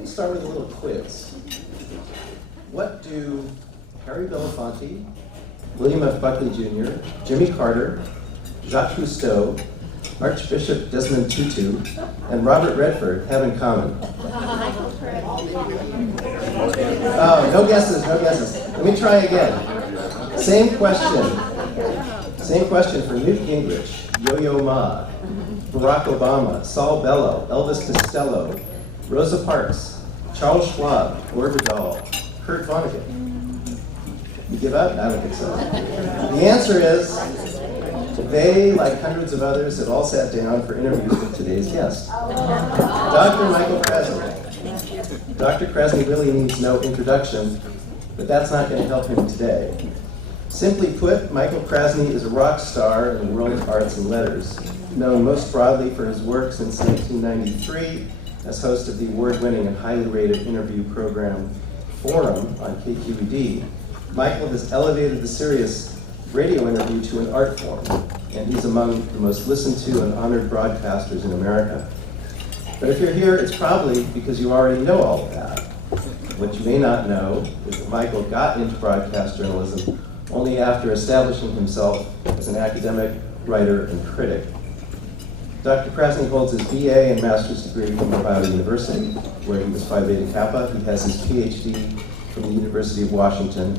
Let me start with a little quiz. What do Harry Belafonte, William F. Buckley Jr., Jimmy Carter, Jacques Cousteau, Archbishop Desmond Tutu, and Robert Redford have in common? Oh, no guesses, no guesses. Let me try again. Same question. Same question for Newt Gingrich, Yo-Yo Ma, Barack Obama, Saul Bellow, Elvis Costello, Rosa Parks, Charles Schwab, Gore Vidal, Kurt Vonnegut. You give up? I don't think so. The answer is, they, like hundreds of others, have all sat down for interviews with today's guest, Dr. Michael Krasny. Dr. Krasny really needs no introduction, but that's not going to help him today. Simply put, Michael Krasny is a rock star in the world of arts and letters, known most broadly for his work since 1993 as host of the award-winning and highly rated interview program Forum on KQED. Michael has elevated the serious radio interview to an art form, and he's among the most listened to and honored broadcasters in America. But if you're here, it's probably because you already know all of that. What you may not know is that Michael got into broadcast journalism only after establishing himself as an academic, writer, and critic. Dr. Krasny holds his BA and master's degree from Ohio University, where he was Phi Beta Kappa. He has his Ph.D. from the University of Washington.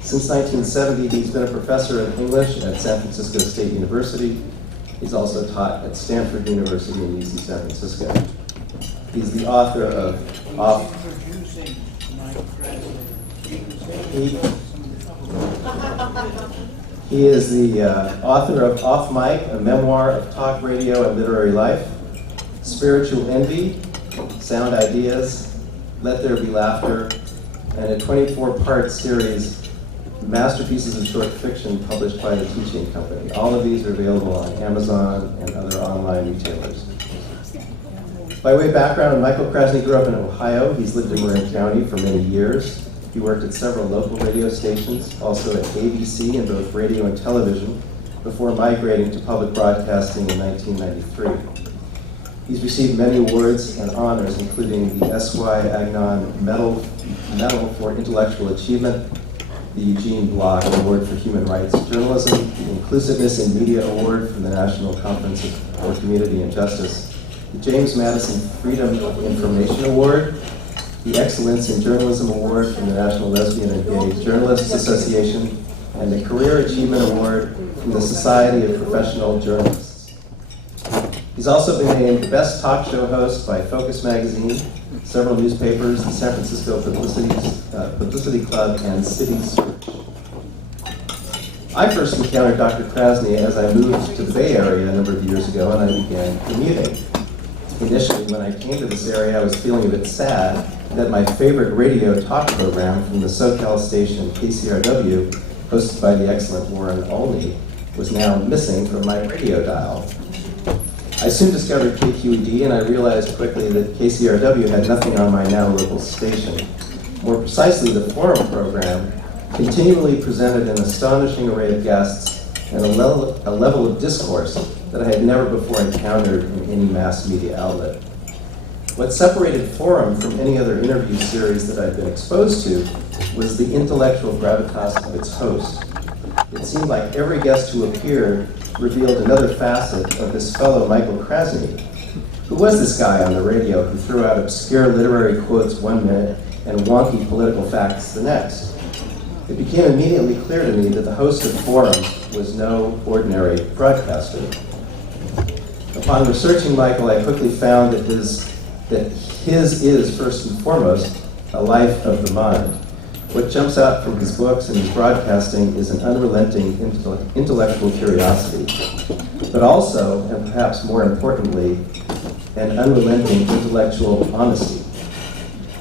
Since 1970, he's been a professor of English at San Francisco State University. He's also taught at Stanford University in UC San Francisco. He's the author of He is the author of Off Mic, a memoir of talk radio and literary life, Spiritual Envy, Sound Ideas, Let There Be Laughter, and a 24-part series, Masterpieces of Short Fiction, published by the Teaching Company. All of these are available on Amazon and other online retailers. By way of background, Michael Krasny grew up in Ohio. He's lived in Marin County for many years. He worked at several local radio stations, also at ABC in both radio and television, before migrating to public broadcasting in 1993. He's received many awards and honors, including the S.Y. Agnon Medal for Intellectual Achievement, the Eugene Block Award for Human Rights Journalism, the Inclusiveness in Media Award from the National Conference for Community and Justice, the James Madison Freedom of Information Award, the Excellence in Journalism Award from the National Lesbian and Gay Journalists Association, and the Career Achievement Award from the Society of Professional Journalists. He's also been named the Best Talk Show Host by Focus Magazine, several newspapers, the San Francisco Publicity Club, and City Search. I first encountered Dr. Krasny as I moved to the Bay Area a number of years ago, and I began commuting. Initially, when I came to this area, I was feeling a bit sad that my favorite radio talk program from the SoCal station KCRW, hosted by the excellent Warren Olney, was now missing from my radio dial. I soon discovered KQED, and I realized quickly that KCRW had nothing on my now local station. More precisely, the Forum program continually presented an astonishing array of guests and a level of discourse that I had never before encountered in any mass media outlet. What separated Forum from any other interview series that I'd been exposed to was the intellectual gravitas of its host. It seemed like every guest who appeared revealed another facet of this fellow Michael Krasny. Who was this guy on the radio who threw out obscure literary quotes one minute and wonky political facts the next? It became immediately clear to me that the host of Forum was no ordinary broadcaster. Upon researching Michael, I quickly found that his is, first and foremost, a life of the mind. What jumps out from his books and his broadcasting is an unrelenting intellectual curiosity, but also, and perhaps more importantly, an unrelenting intellectual honesty.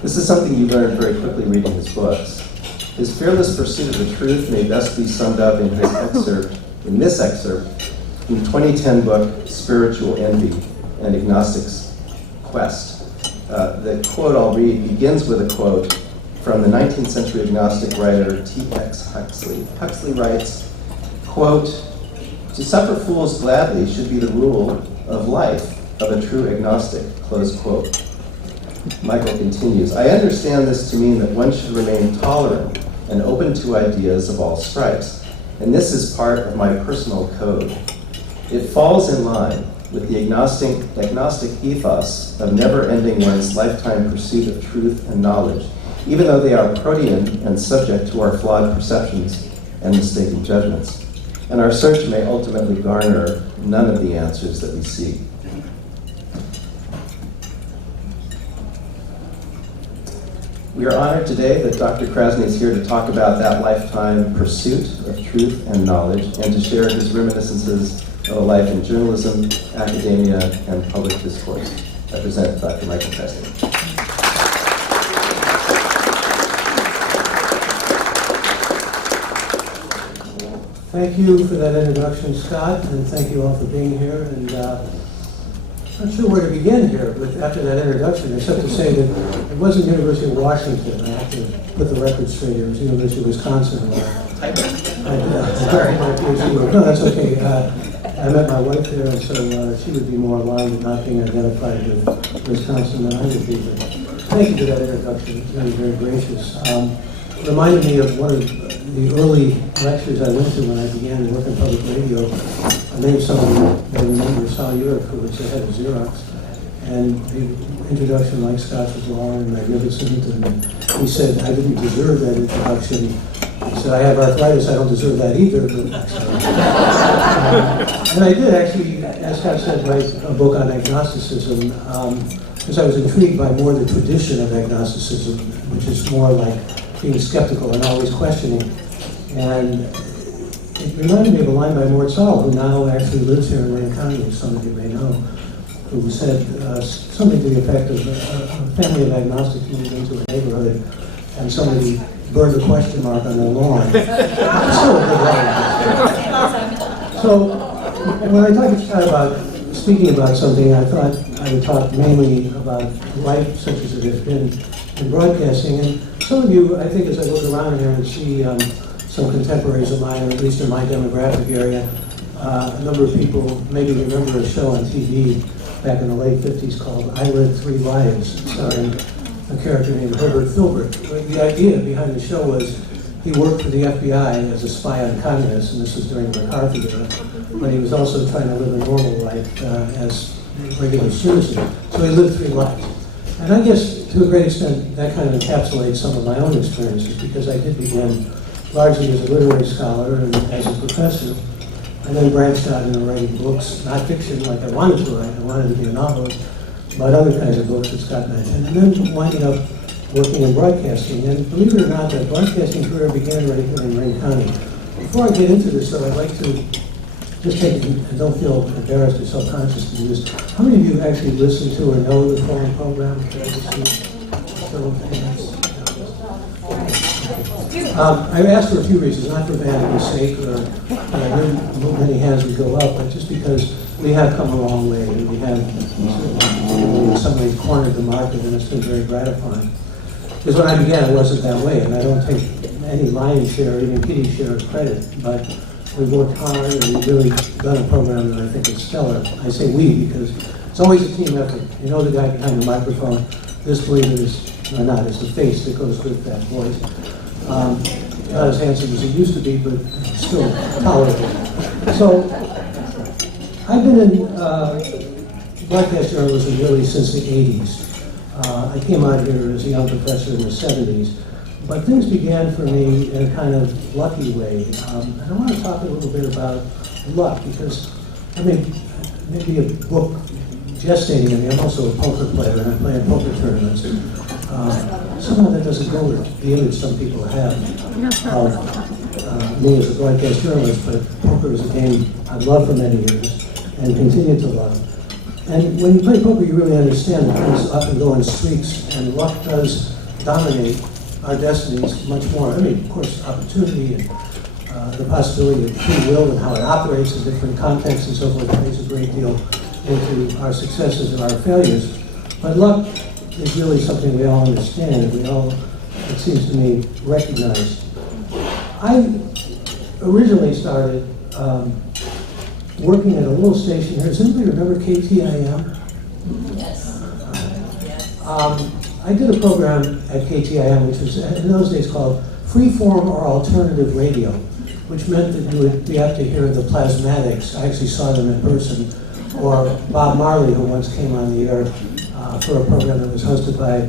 This is something you learn very quickly reading his books. His fearless pursuit of the truth may best be summed up in this excerpt from the 2010 book, Spiritual Envy, An Agnostic's Quest. The quote I'll read begins with a quote from the 19th century agnostic writer T.X. Huxley. Huxley writes, quote, "To suffer fools gladly should be the rule of life of a true agnostic," close quote. Michael continues, I understand this to mean that one should remain tolerant and open to ideas of all stripes, and this is part of my personal code. It falls in line with the agnostic ethos of never ending one's lifetime pursuit of truth and knowledge, even though they are protean and subject to our flawed perceptions and mistaken judgments. And our search may ultimately garner none of the answers that we seek. We are honored today that Dr. Krasny is here to talk about that lifetime pursuit of truth and knowledge and to share his reminiscences of a life in journalism, academia, and public discourse. I present Dr. Michael Krasny. Thank you for that introduction, Scott, and thank you all for being here. And I'm not sure where to begin here, but after that introduction, except to say that it wasn't University of Washington. I have to put the record straight here. It was University of Wisconsin. Sorry. No, that's okay. I met my wife there, and so she would be more aligned with not being identified with Wisconsin than I would be. But thank you for that introduction. It's very, very gracious. It reminded me of one of the early lectures I went to when I began to work in public radio. I named someone that I remember, Sal Urich, who was the head of Xerox. And the introduction, like Scott's, was long and magnificent. And he said, I didn't deserve that introduction. He said, I have arthritis, I don't deserve that either. And I did actually, as Scott said, write a book on agnosticism, because I was intrigued by more the tradition of agnosticism, which is more like being skeptical and always questioning. And it reminded me of a line by Mort Saul, who now actually lives here in Marin County, as some of you may know, who said something to the effect of a family of agnostics moved into a neighborhood and somebody burned a question mark on their lawn. Still a good line. So when I talked to Scott about speaking about something, I thought I would talk mainly about life such as it has been in broadcasting. And some of you, I think, as I look around here and see some contemporaries of mine, or at least in my demographic area, a number of people maybe remember a show on TV back in the late 50s called I Read Three Lives, starring a character named Herbert Filbert. The idea behind the show was he worked for the FBI as a spy on communists, and this was during the McCarthy era, but he was also trying to live a normal life as a regular citizen. So he lived three lives. And I guess, to a great extent, that kind of encapsulates some of my own experiences, because I did begin largely as a literary scholar and as a professor, and then branched out into writing books, not fiction like I wanted to write. I wanted to be a novelist, but other kinds of books that Scott mentioned, and then winding up working in broadcasting. And believe it or not, that broadcasting career began right here in Marin County. Before I get into this, though, I'd like to just take, and don't feel embarrassed or self-conscious to do this. How many of you actually listen to or know the following program? I've asked for a few reasons, not for vanity's sake, or many hands would go up, but just because we have come a long way, and we have in some ways cornered the market, and it's been very gratifying. Because when I began, it wasn't that way, and I don't take any lion's share, or even kitty's share of credit, but we've worked hard, and we've really done a program that I think is stellar. I say we because it's always a team effort. You know the guy behind the microphone. This, believe it is, or not, is the face that goes with that voice. Not as handsome as he used to be, but still tolerable. So, I've been in broadcast journalism really since the 80s. I came out here as a young professor in the 70s, but things began for me in a kind of lucky way. And I want to talk a little bit about luck, because I mean, maybe a book gestating in me. I'm also a poker player, and I play in poker tournaments. Somehow that doesn't go with the image some people have of me as a broadcast journalist, but poker is a game I've loved for many years and continue to love. And when you play poker, you really understand that things often go in streaks, and luck does dominate our destinies much more. I mean, of course, opportunity and the possibility of free will and how it operates in different contexts and so forth plays a great deal into our successes and our failures. But luck is really something we all understand, and we all, it seems to me, recognize. I originally started working at a little station here. Does anybody remember KTIM? Yes. I did a program at KTIM, which was in those days called Freeform or Alternative Radio, which meant that you would be able to hear the Plasmatics. I actually saw them in person. Or Bob Marley, who once came on the air for a program that was hosted by a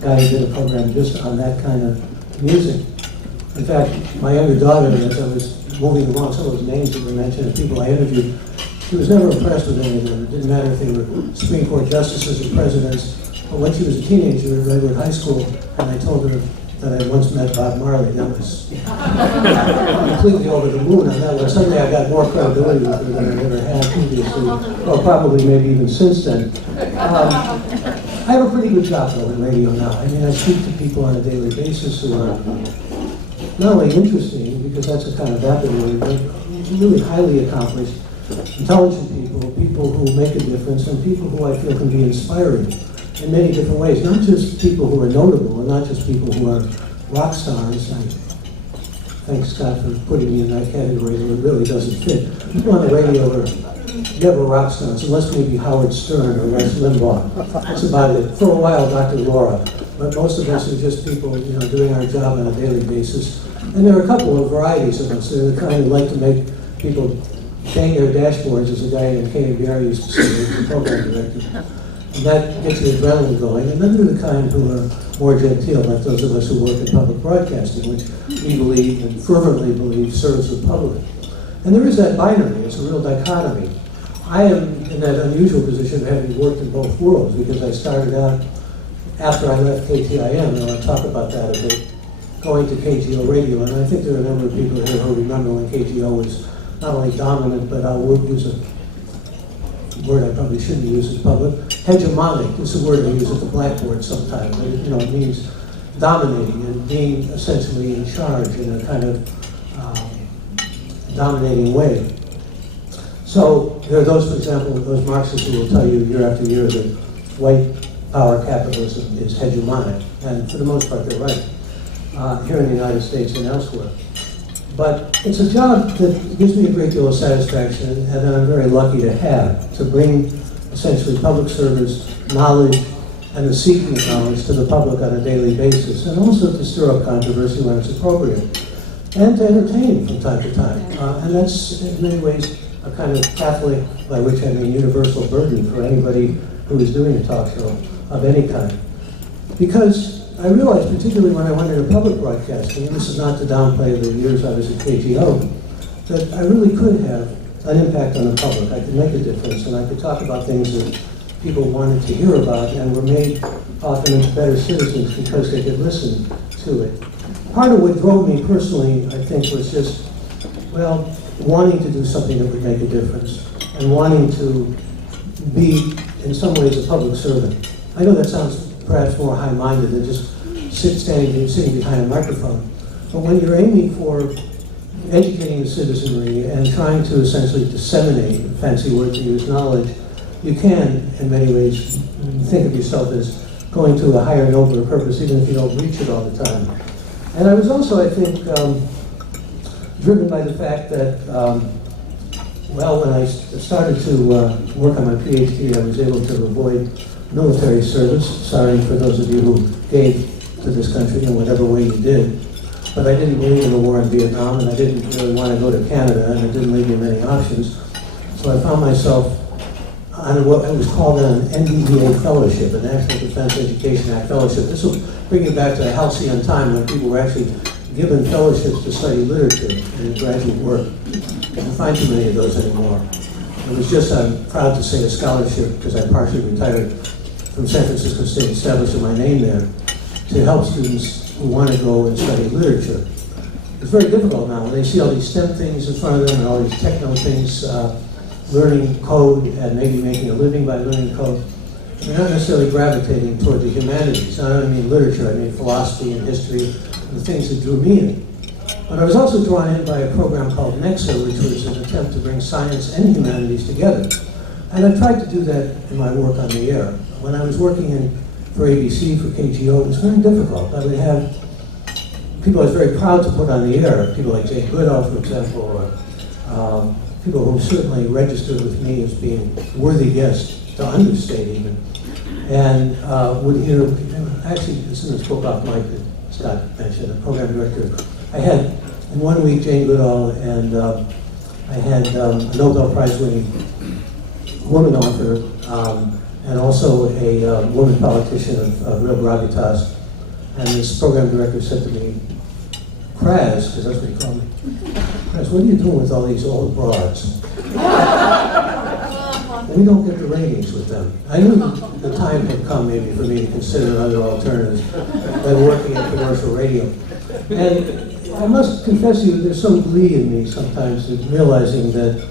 guy who did a program just on that kind of music. In fact, my younger daughter, as I was moving along, some of those names that were mentioned, and people I interviewed, she was never impressed with any of them. It didn't matter if they were Supreme Court justices or presidents. But when she was a teenager at Redwood High School, and I told her that I once met Bob Marley, that was completely over the moon on that one. Suddenly I got more credibility with her than I ever had previously, or probably maybe even since then. I have a pretty good job though in radio now. I mean, I speak to people on a daily basis who are not only interesting, because that's a kind of vapid word, but really highly accomplished, intelligent people, people who make a difference, and people who I feel can be inspiring in many different ways. Not just people who are notable, and not just people who are rock stars. I thank Scott for putting me in that category, though it really doesn't fit. People on the radio are never rock stars, unless maybe Howard Stern or Rush Limbaugh. That's about it. For a while, Dr. Laura. But most of us are just people, doing our job on a daily basis. And there are a couple of varieties of us. They're the kind who like to make people bang their dashboards, as a guy in KQED used to say, the program director. And that gets the adrenaline going. And then there are the kind who are more genteel, like those of us who work in public broadcasting, which we believe and fervently believe serves the public. And there is that binary. It's a real dichotomy. I am in that unusual position of having worked in both worlds, because I started out after I left KTIM, and I'll talk about that a bit, going to KGO Radio. And I think there are a number of people here who remember when KGO was not only dominant, but I would use a word I probably shouldn't use in public. Hegemonic is a word I use at the blackboard sometimes. But it means dominating and being essentially in charge in a kind of dominating way. So there are those, for example, those Marxists who will tell you year after year that white power capitalism is hegemonic, and for the most part they're right, here in the United States and elsewhere. But it's a job that gives me a great deal of satisfaction, and that I'm very lucky to have, to bring essentially public service, knowledge, and the seeking of knowledge to the public on a daily basis, and also to stir up controversy when it's appropriate, and to entertain from time to time. And that's, in many ways, a kind of Catholic, by which I mean universal burden for anybody who is doing a talk show of any kind. Because I realized, particularly when I went into public broadcasting, and this is not to downplay the years I was at KGO, that I really could have an impact on the public. I could make a difference, and I could talk about things that people wanted to hear about and were made often into better citizens because they could listen to it. Part of what drove me personally, I think, was just, wanting to do something that would make a difference and wanting to be, in some ways, a public servant. I know that sounds perhaps more high-minded than just sitting behind a microphone. But when you're aiming for educating the citizenry and trying to essentially disseminate, a fancy word to use, knowledge, you can, in many ways, think of yourself as going to a higher, nobler purpose, even if you don't reach it all the time. And I was also, I think, driven by the fact that, when I started to work on my Ph.D., I was able to avoid military service. Sorry for those of you who gave to this country in whatever way you did. But I didn't believe in the war in Vietnam, and I didn't really want to go to Canada, and it didn't leave me many options. So I found myself on what was called an NDEA fellowship, a National Defense Education Act fellowship. This will bring you back to a halcyon time when people were actually given fellowships to study literature in graduate work. You don't find too many of those anymore. It was just, I'm proud to say, a scholarship, because I partially retired from San Francisco State, establishing my name there, to help students who want to go and study literature. It's very difficult now when they see all these STEM things in front of them and all these techno things, learning code and maybe making a living by learning code. They're not necessarily gravitating toward the humanities. I don't mean literature, I mean philosophy and history, and the things that drew me in. But I was also drawn in by a program called NEXA, which was an attempt to bring science and humanities together. And I tried to do that in my work on the air. When I was working for ABC, for KGO, it was very difficult. I would have people I was very proud to put on the air, people like Jane Goodall, for example, or people who certainly registered with me as being worthy guests, to understate even. and would hear, actually, it's in this book off Mike that Scott mentioned, a program director. I had, in 1 week, Jane Goodall, and I had a Nobel Prize winning woman author, and also a woman politician of real gravitas. And this program director said to me, Kras, because that's what he called me, Kras, what are you doing with all these old broads? We don't get the ratings with them. I knew the time had come maybe for me to consider other alternatives than working in commercial radio. And I must confess to you, there's some glee in me sometimes in realizing that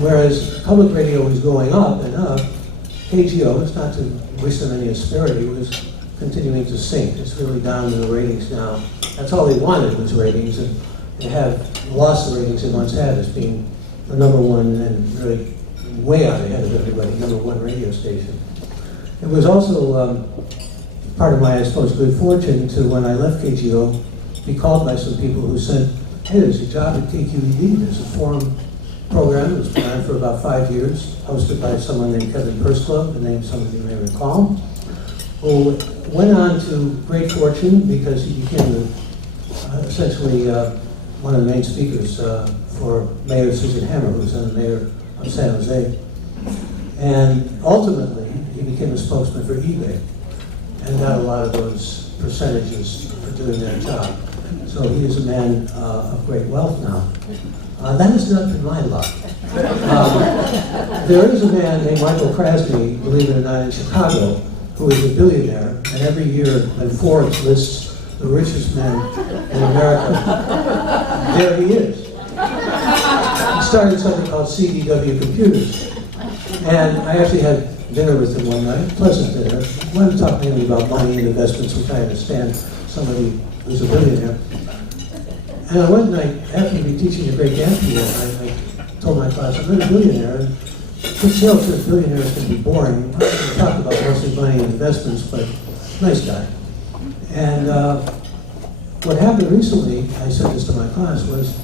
whereas public radio was going up and up, KGO, it's not to wish them any asperity, was continuing to sink. It's really down in the ratings now. That's all they wanted was ratings, and they have lost the ratings they once had as being the number one and really way out ahead of everybody, number one radio station. It was also part of my, I suppose, good fortune to, when I left KGO, be called by some people who said, hey, there's a job at KQED, there's a forum program that was planned for about 5 years, hosted by someone named Kevin Persclub, a name some of you may recall, who went on to great fortune because he became essentially one of the main speakers for Mayor Susan Hammer, who was then the mayor of San Jose. And ultimately, he became a spokesman for eBay and got a lot of those percentages for doing that job. So he is a man of great wealth now. That has not been my luck. There is a man named Michael Krasny, believe it or not, in Chicago, who is a billionaire, and every year when Forbes lists the richest men in America, there he is. He started something called CDW Computers. And I actually had dinner with him one night, pleasant dinner. He wanted to talk mainly about money and investments, which I understand somebody who's a billionaire. And one night, after me teaching a great dance piano, I told my class, I'm not a billionaire. And Fitzgerald says billionaires can be boring. We talk about mostly money and investments, but nice guy. And what happened recently, I said this to my class, was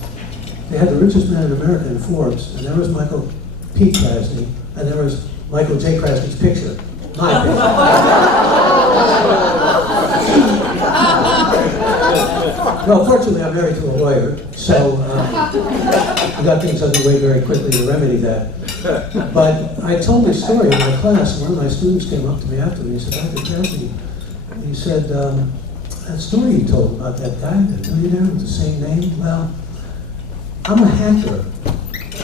they had the richest man in America in Forbes, and there was Michael P. Krasny, and there was Michael J. Krasny's picture. My picture. Well, fortunately, I'm married to a lawyer, so we got things underway very quickly to remedy that. But I told this story in my class, and one of my students came up to me after me and said, Dr. Krasny, he said, that story you told about that guy, that billionaire with the same name, well, I'm a hacker.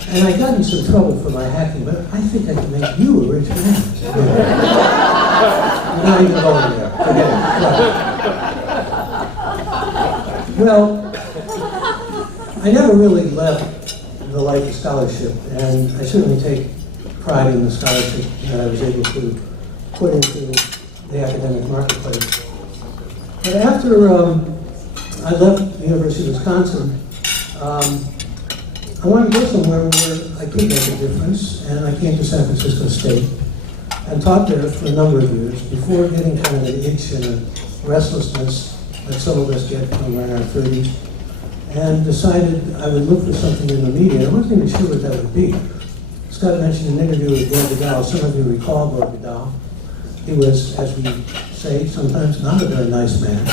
And I got in some trouble for my hacking, but I think I can make you a rich man. I'm not even going there. Forget it. Well, I never really left the life of scholarship, and I certainly take pride in the scholarship that I was able to put into the academic marketplace. But after I left the University of Wisconsin, I wanted to go somewhere where I could make a difference, and I came to San Francisco State and taught there for a number of years before getting kind of an itch and a restlessness that some of us get when we're in our 30s, and decided I would look for something in the media. I wasn't even sure what that would be. Scott mentioned an interview with Gord Vidal. Some of you recall Gord Vidal. He was, as we say sometimes, not a very nice man.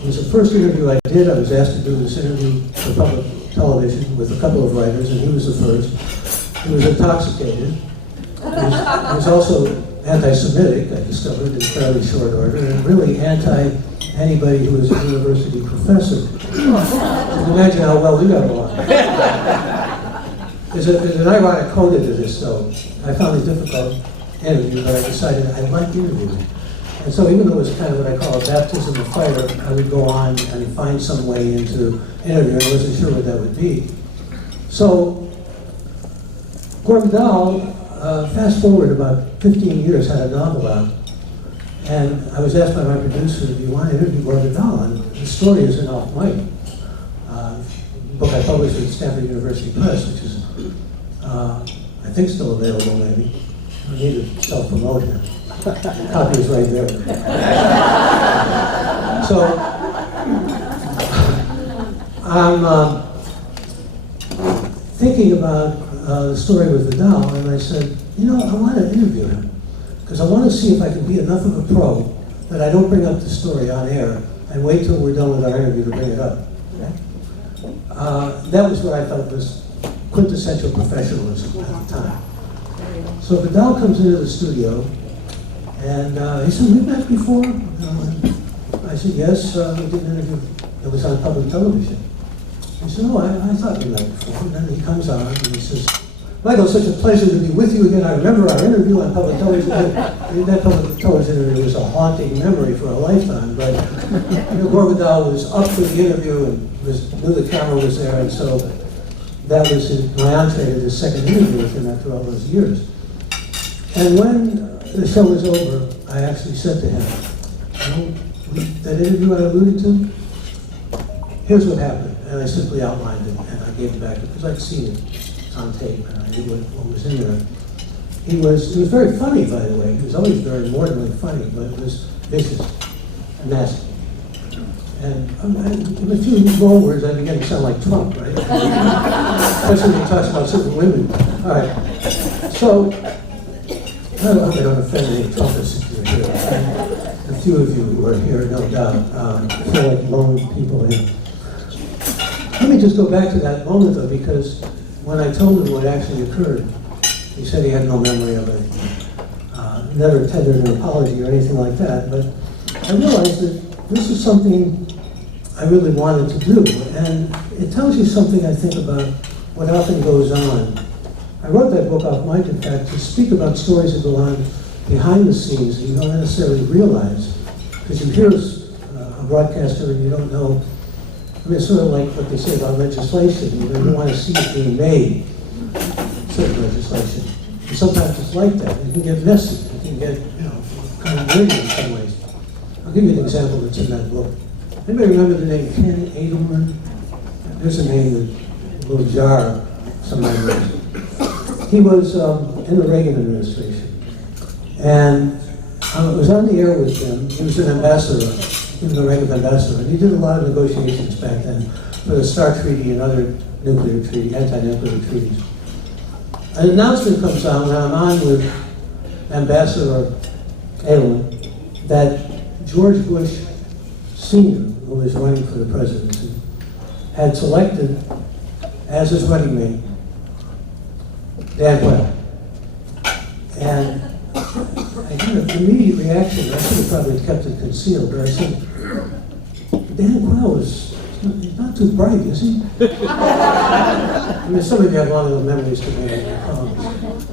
It was the first interview I did. I was asked to do this interview for public television with a couple of writers, and he was the first. He was intoxicated. He was also anti-Semitic, I discovered in fairly short order, and really anti-anybody who was a university professor. You can imagine how well we got along. There's an ironic coda to this, though. I found it difficult interview, but I decided I liked interviewing. And so even though it was kind of what I call a baptism of fire, I would go on and find some way into interviewing. I wasn't sure what that would be. So Gord Vidal, fast forward about 15 years, had a novel out. And I was asked by my producer, do you want to interview Gord Vidal? And the story is in Off Mic, a book I published at Stanford University Press, which is, I think, still available, maybe. I need to self-promote here. Copy is right there. So, I'm thinking about the story with Vidal, and I said, you know, I want to interview him. because I want to see if I can be enough of a pro that I don't bring up the story on air and wait till we're done with our interview to bring it up. That was what I thought was quintessential professionalism at the time. So Vidal comes into the studio, and he said, "We've met before?" I said, "Yes, we did an interview. It was on public television." He said, "Oh, I thought we met before." And then he comes on and he says, "Michael, such a pleasure to be with you again. I remember our interview on public television." That public television interview was a haunting memory for a lifetime, but Gore Vidal was up for the interview and knew the camera was there, and so that was my entree to the second interview with him after all those years. And when the show was over, I actually said to him, "That interview I alluded to, here's what happened." And I simply outlined it, and I gave it back because I'd seen it on tape, and I knew what was in there. He was very funny, by the way. He was always very mordantly funny, but it was vicious and nasty. And in a few more words, I began to sound like Trump, right? Especially when he talks about certain women. All right. So, I hope I don't offend any Trumpists if you're here. A few of you who are here, no doubt, feel like lone people here. Let me just go back to that moment, though, because when I told him what actually occurred, he said he had no memory of it. Never tendered an apology or anything like that, but I realized that this is something I really wanted to do, and it tells you something, I think, about what often goes on. I wrote that book off mic, in fact, to speak about stories that go on behind the scenes that you don't necessarily realize, because you hear a broadcaster and you don't know. I mean, it's sort of like what they say about legislation. You want to see it being made, certain legislation. And sometimes it's like that. It can get messy. It can get, kind of weird in some ways. I'll give you an example that's in that book. Anybody remember the name Ken Edelman? There's a name that will jar some memories. He was in the Reagan administration. And I was on the air with him. He was an ambassador. He was the Reagan ambassador, and he did a lot of negotiations back then for the START Treaty and other nuclear treaty, anti-nuclear treaties. An announcement comes out when I'm on with Ambassador Edelman that George Bush Sr., who was running for the presidency, had selected as his running mate Dan Quayle. And I got an immediate reaction. I should have probably kept it concealed, but I said, "Dan Quayle is not too bright, is he?" I mean, some of you have long enough memories to make your comments.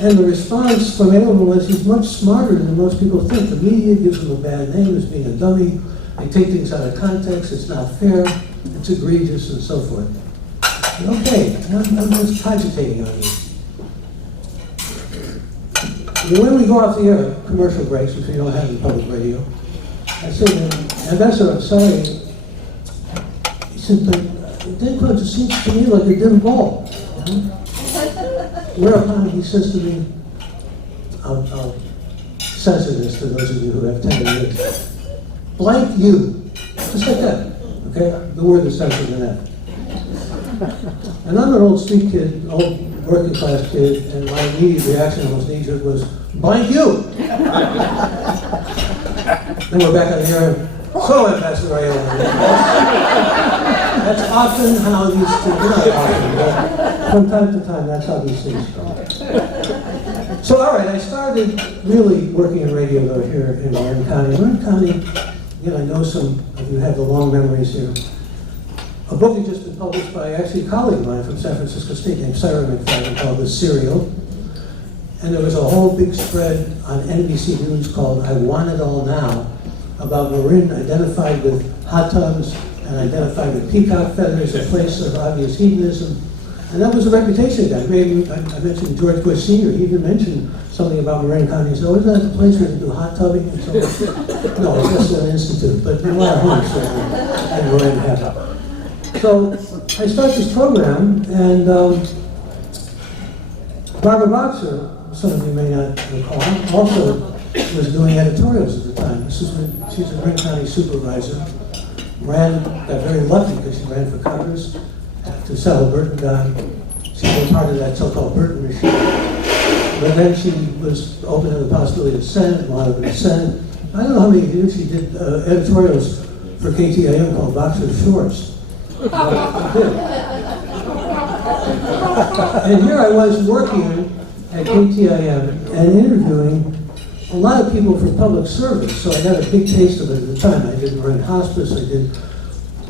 And the response from Edelman was, "He's much smarter than most people think. The media gives him a bad name as being a dummy. They take things out of context. It's not fair. It's egregious," and so forth. And okay, I'm just cogitating on you. When we go off the air, commercial breaks, which we don't have in public radio, I said, "Ambassador, I'm sorry." He said, "But Dan Quayle just seems to me like a dim ball." Whereupon he says to me, I'll censor this for those of you who have 10 minutes, "Blank you." Just like that, okay? The word is censored in that. And I'm an old street kid, old working class kid, and my immediate reaction, almost knee-jerk, was, "Blank you!" Then we're back on the air. "So, Ambassador Edelman." That's often how these things, not often, but from time to time, that's how these things go. So, all right, I started really working in radio, though, here in Marin County. Marin County, I know some of you have the long memories here. A book had just been published by actually a colleague of mine from San Francisco State named Sarah McFadden called The Serial. And there was a whole big spread on NBC News called I Want It All Now about Marin identified with hot tubs and identified with peacock feathers, a place of obvious hedonism. And that was a reputation guy. I mentioned George Bush Sr. He even mentioned something about Marin County. He said, "Oh, isn't that the place where you do hot tubbing?" And so, no, it's just an institute, but there are a lot of homes in Marin have it. So I start this program, and Barbara Boxer, some of you may not recall, also was doing editorials at the time. She's a Marin County supervisor. Got very lucky because she ran for Congress to settle Burton down. She was part of that so-called Burton machine. But then she was open to the possibility of Senate, wanted to be Senate. I don't know how many years she did editorials for KTIM called Boxer Shorts. And here I was working at KTIM and interviewing a lot of people for public service, so I got a big taste of it at the time. I did Marin Hospice, I did,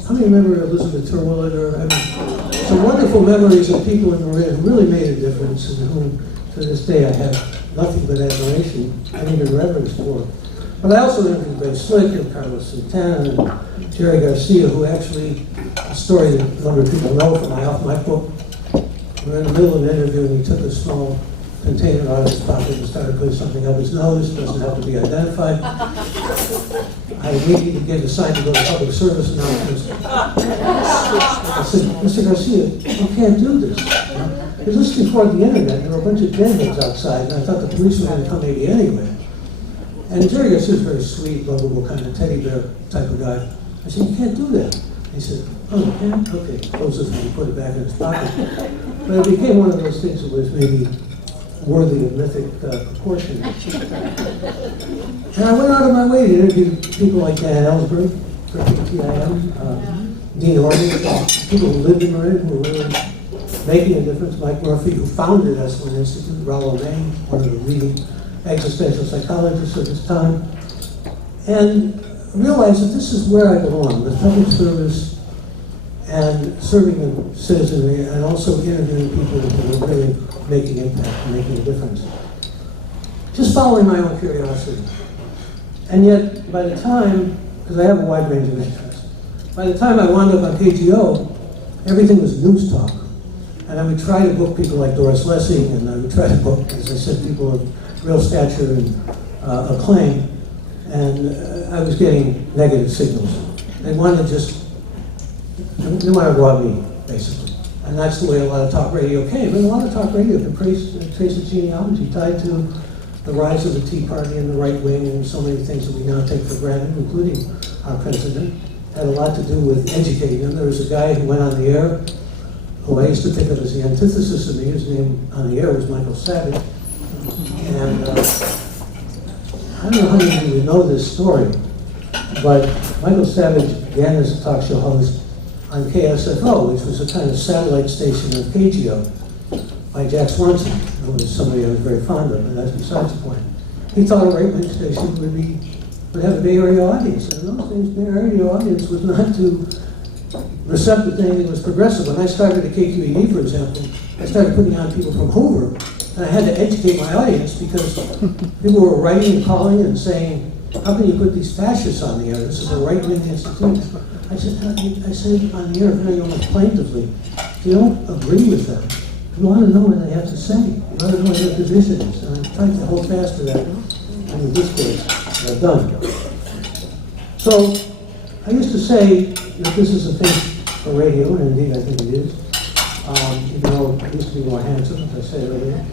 how many remember Elizabeth Terwilliger? I mean, some wonderful memories of people in Marin who really made a difference and whom, to this day, I have nothing but admiration and even reverence for. But I also interviewed Ray Slick and Carlos Santana and Jerry Garcia, who actually, a story that a number of people know from my off-mic book. We were in the middle of an interview and he took a small container out of his pocket and started putting something up his nose, doesn't have to be identified. I immediately gave the sign to go to public service announcements. I said, Mr. Garcia, you can't do this. Because this is before the internet, there were a bunch of deadheads outside, and I thought the police were going to come maybe anyway. And Jerry Garcia is a very sweet, lovable, kind of teddy bear type of guy. I said, you can't do that. He said, oh, you can't? Okay, close this and he put it back in his pocket. But it became one of those things that was maybe worthy of mythic proportion. And I went out of my way to interview people like Dan Ellsberg, for KTIM, Dean Orman, people who lived in Marin, who were really making a difference, Mike Murphy, who founded Esalen Institute, Rollo May, one of the leading existential psychologists of his time, and realized that this is where I belong, with public service and serving the citizenry, and also interviewing people who are really making impact and making a difference. Just following my own curiosity. And yet, by the time, because I have a wide range of interests, by the time I wound up on KGO, everything was news talk. And I would try to book people like Doris Lessing, and I would try to book, as I said, people of real stature and acclaim. And I was getting negative signals. They wanted they wanted to rob me, basically. And that's the way a lot of talk radio came. And a lot of talk radio can trace its genealogy tied to the rise of the Tea Party and the right wing and so many things that we now take for granted, including our president. Had a lot to do with educating them. There was a guy who went on the air, who I used to think of as the antithesis of me. His name on the air was Michael Savage. And I don't know how many of you know this story, but Michael Savage began as a talk show host on KSFO, which was a kind of satellite station of KGO, by Jack Swanson, who was somebody I was very fond of, but that's besides the point. He thought a right-wing station would have a Bay Area audience, and in those days, Bay Area audience was not too receptive to anything that was progressive. When I started at KQED, for example, I started putting on people from Hoover, and I had to educate my audience because people were writing and calling and saying, how can you put these fascists on the air? This is a right-wing institute. I said on the air very almost plaintively, if you don't agree with them, you want to know what they have to say. You want to know what their position is. And I'm trying to hold fast to that in the discourse that I've done. So I used to say that this is a thing for radio, and indeed I think it is. Even though it used to be more handsome, as I said earlier.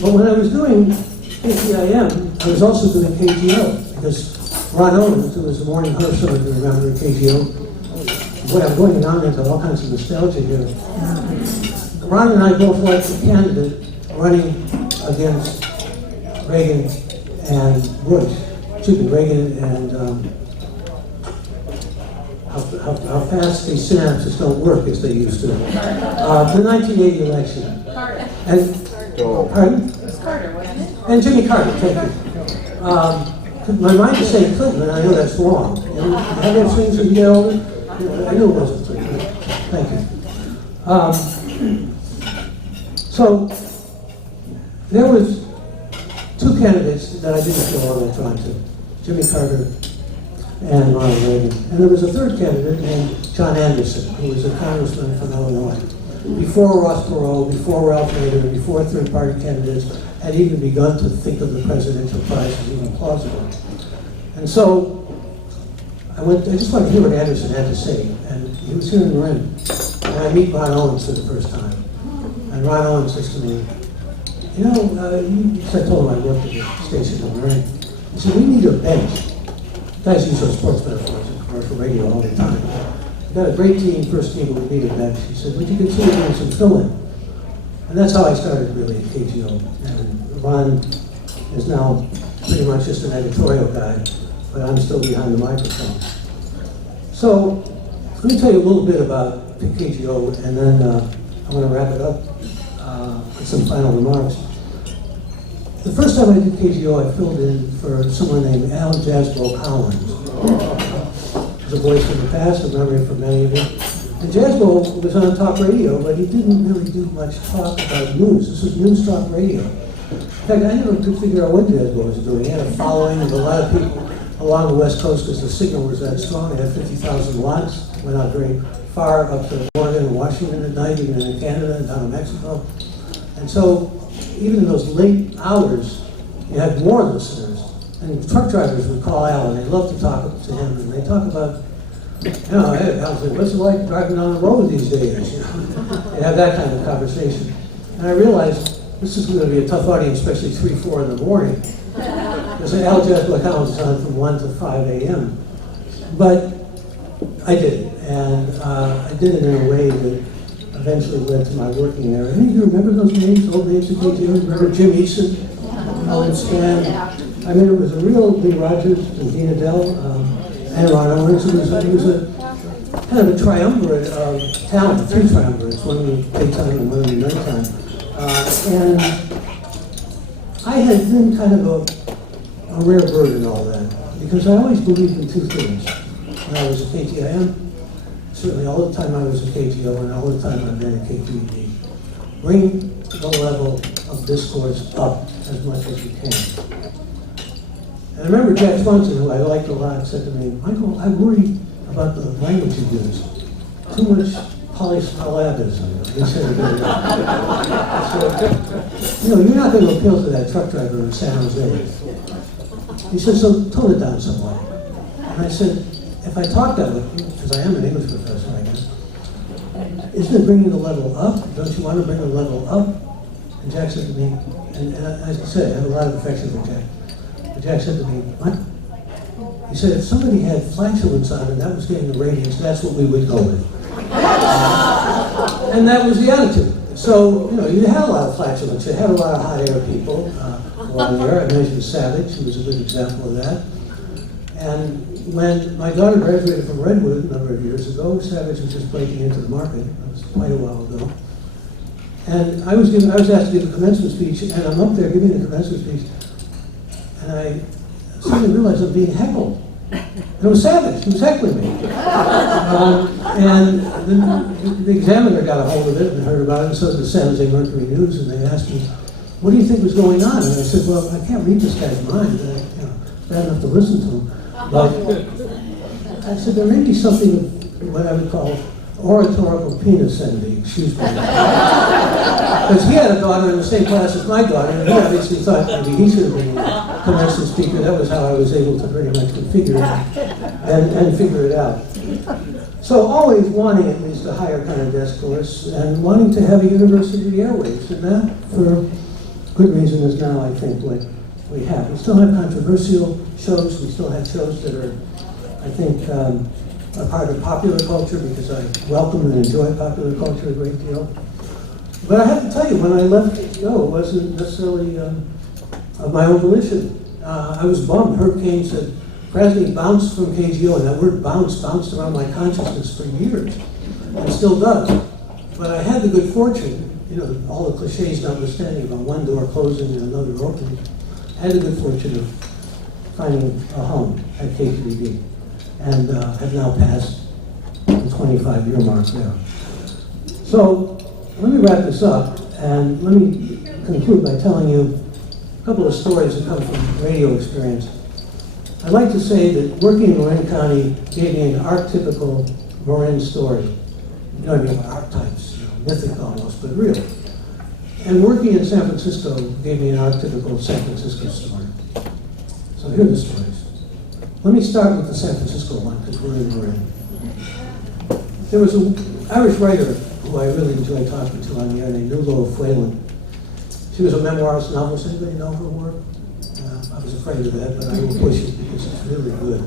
But when I was doing KTIM, I was also doing KGO, because Ron Owens, who was the morning host of the Remembrances KGO, boy, I'm going on into all kinds of nostalgia here. Ron and I both liked the candidate running against Reagan and Bush. Excuse me, Reagan and how fast these synapses don't work as they used to. The 1980 election. Carter. Pardon? It was Carter, wasn't it? And Jimmy Carter, thank you. My mind is saying Clinton, and I know that's wrong. Have those things as you get older? I knew it wasn't Clinton. Thank you. So there was two candidates that I didn't feel all that drawn to. Jimmy Carter and Ronald Reagan. And there was a third candidate named John Anderson, who was a congressman from Illinois. Before Ross Perot, before Ralph Nader, before third-party candidates had even begun to think of the presidential prize as even plausible. And so I just wanted to hear what Anderson had to say. And he was here in Marin. And I meet Ron Owens for the first time. And Ron Owens says to me, you know, I told him I worked at the station in Marin. He said, we need a bench. Guys use those sports metaphors in commercial radio all the time. We've got a great team, first team, but we need a bench. He said, would you consider doing some fill-in? And that's how I started really at KGO. And Ron is now pretty much just an editorial guy, but I'm still behind the microphone. So let me tell you a little bit about KGO, and then I'm going to wrap it up with some final remarks. The first time I did KGO, I filled in for someone named Al Jasbo Collins. He was a voice from the past, a memory for many of you. And Jasbo was on talk radio, but he didn't really do much talk about news. This was news talk radio. In fact, I never could figure out what Jasbo was doing. He had a following of a lot of people along the West Coast because the signal was that strong. It had 50,000 watts, went out very far up to Oregon and Washington at night, even in Canada and down in Mexico. And so, even in those late hours, you had more listeners. And truck drivers would call Al, and they loved to talk to him, and they talk about, you know, hey, Al said, what's it like driving down the road these days? You know, they have that kind of conversation. And I realized this is going to be a tough audience, especially 3, 4 in the morning. Because Al Jasbo Collins is on from 1 to 5 a.m. But I did it, and I did it in a way that eventually led to my working there. Any of you remember those names, old names of KGO? Remember Jim Eason, Alan Span? I mean, it was a real Lee Rogers and Dean Adele, and Ron Owens. It was a kind of a triumvirate of talent, 3 triumvirates, one in the daytime and one in the nighttime. And I had been kind of a rare bird in all that, because I always believed in 2 things. When I was at KTIM, certainly all the time I was at KGO, and all the time I've been at KQED, bring the level of discourse up as much as you can. And I remember Jack Swanson, who I liked a lot, said to me, Michael, I worry about the language you use. Too much polysyllabism. He said, so, you know, you're not going to appeal to that truck driver in San Jose. He said, so tone it down somewhat. And I said, if I talk that way, because I am an English professor, I guess, isn't it bringing the level up? Don't you want to bring the level up? And Jack said to me, and as I said, I have a lot of affection for Jack. But Jack said to me, what? He said, if somebody had flatulence on and that was getting the ratings, that's what we would go with. And that was the attitude. So, you know, you had a lot of flatulence. You had a lot of hot air people along there. I mentioned Savage, who was a good example of that. And when my daughter graduated from Redwood a number of years ago, Savage was just breaking into the market. That was quite a while ago. And I was asked to give a commencement speech, and I'm up there giving the commencement speech, and I suddenly realized I'm being heckled. And it was Savage, he was heckling me. And the examiner got a hold of it and heard about it, and so did the San Jose Mercury News, and they asked me, what do you think was going on? And I said, well, I can't read this guy's mind. Bad enough to listen to him. But I said, there may be something of what I would call oratorical penis envy, excuse me. Because he had a daughter in the same class as my daughter, and he obviously thought maybe he should have been a commencement speaker. That was how I was able to pretty much configure it and figure it out. So always wanting at least a higher kind of discourse, and wanting to have a university airwaves, and that, for good reason, is now, I think, what we have. We still have controversial shows. We still have shows that are, I think, a part of popular culture, because I welcome and enjoy popular culture a great deal. But I have to tell you, when I left KGO, it wasn't necessarily of my own volition. I was bummed. Herb Cain said, Krasny bounced from KGO, and that word bounced around my consciousness for years, and still does. But I had the good fortune, you know, all the cliches notwithstanding about one door closing and another opening, I had the good fortune of finding a home at KQED, and have now passed the 25-year mark there. So let me wrap this up, and let me conclude by telling you a couple of stories that come from radio experience. I'd like to say that working in Marin County gave me an archetypical Marin story. You know what I mean, archetypes, you know, mythic almost, but real. And working in San Francisco gave me an archetypical San Francisco story. So here are the stories. Let me start with the San Francisco one, because we're in Marin. There was an Irish writer who I really enjoyed talking to on the air named Nuala Whalen. She was a memoirist novelist. Anybody know her work? I was afraid of that, but I will push it because it's really good.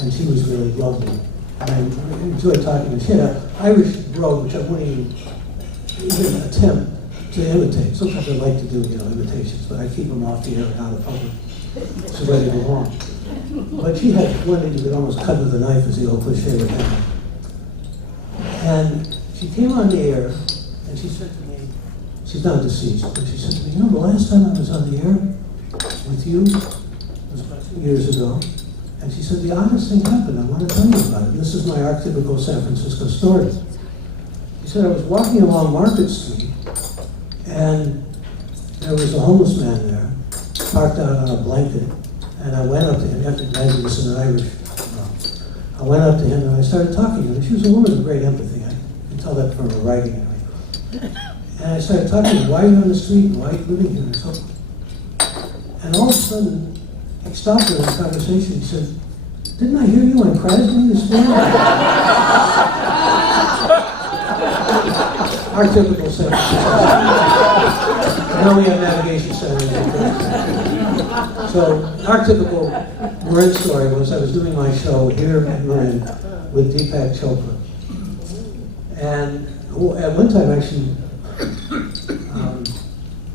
And she was really lovely. And I enjoyed talking to her. She had an Irish brogue, which I wouldn't even attempt to imitate. Sometimes I like to do, imitations, but I keep them off the air and out of public. So where they belong. But she had one that you could almost cut with a knife, as the old cliche would have. And she came on the air, and she said to me, she's now deceased, but she said to me, the last time I was on the air with you was about 2 years ago, and she said, the oddest thing happened, I want to tell you about it. This is my archetypical San Francisco story. She said, I was walking along Market Street, and there was a homeless man there, parked out on a blanket, and I went up to him. You have to imagine this in an Irish. I went up to him and I started talking to him. She was a woman of great empathy. I can tell that from her writing. And I started talking to him. Why are you on the street? Why are you living here? And so, and all of a sudden, he stopped in the conversation. He said, "Didn't I hear you on Krasny this morning?" Our typical San Francisco. Now we have navigation centers. So our typical Marin story was I was doing my show here in Marin with Deepak Chopra. And at one time actually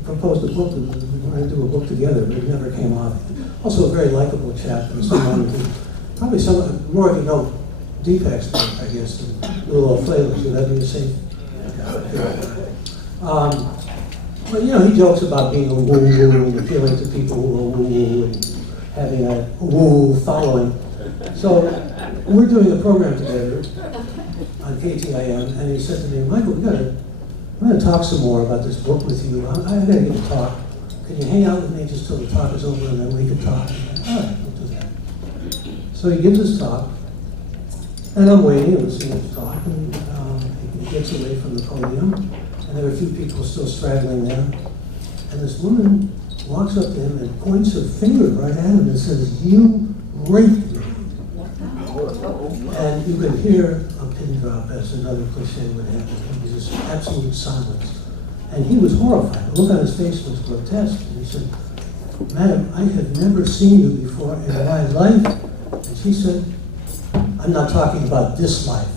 proposed a book, and we were going to do a book together, but it never came off. Also a very likable chap, and someone who, probably someone, more of you know Deepak's book, I guess, than Little Old Flavors. Would that be the same? But he jokes about being a woo-woo and appealing to people who are woo-woo and having a woo following. So we're doing a program together on KTIM, and he said to me, Michael, I'm going to talk some more about this book with you. I got to get to talk. Can you hang out with me just till the talk is over, and then we can talk? All right, we'll do that. So he gives his talk, and I'm waiting and listening to his talk, and he gets away from the podium. And there were a few people still straggling there. And this woman walks up to him and points her finger right at him and says, "You raped me." And you could hear a pin drop, as another cliche would happen. It was just absolute silence. And he was horrified. The look on his face was grotesque. And he said, "Madam, I have never seen you before in my life." And she said, "I'm not talking about this life."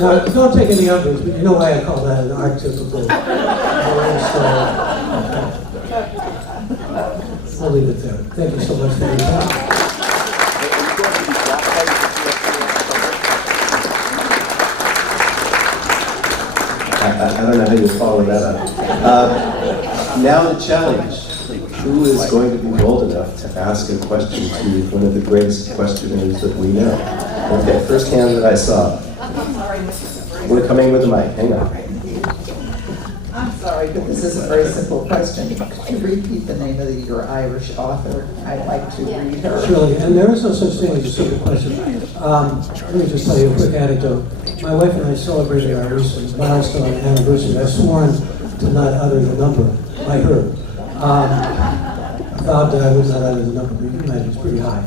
Now, don't take any umbrage, but you know why I call that an archetypical story. I'll leave it there. Thank you so much for your time. I don't know how you follow that up. Now the challenge. Who is going to be bold enough to ask a question to one of the greatest questioners that we know? Okay, first hand that I saw. We're coming with a mic. Hang on. I'm sorry, but this is a very simple question. Could you repeat the name of your Irish author? I'd like to read her. Surely, and there is no such thing as a simple question. Let me just tell you a quick anecdote. My wife and I celebrated our recent milestone anniversary. I've sworn to not utter the number by her. I vowed that I would not utter the number, but you can imagine it's pretty high.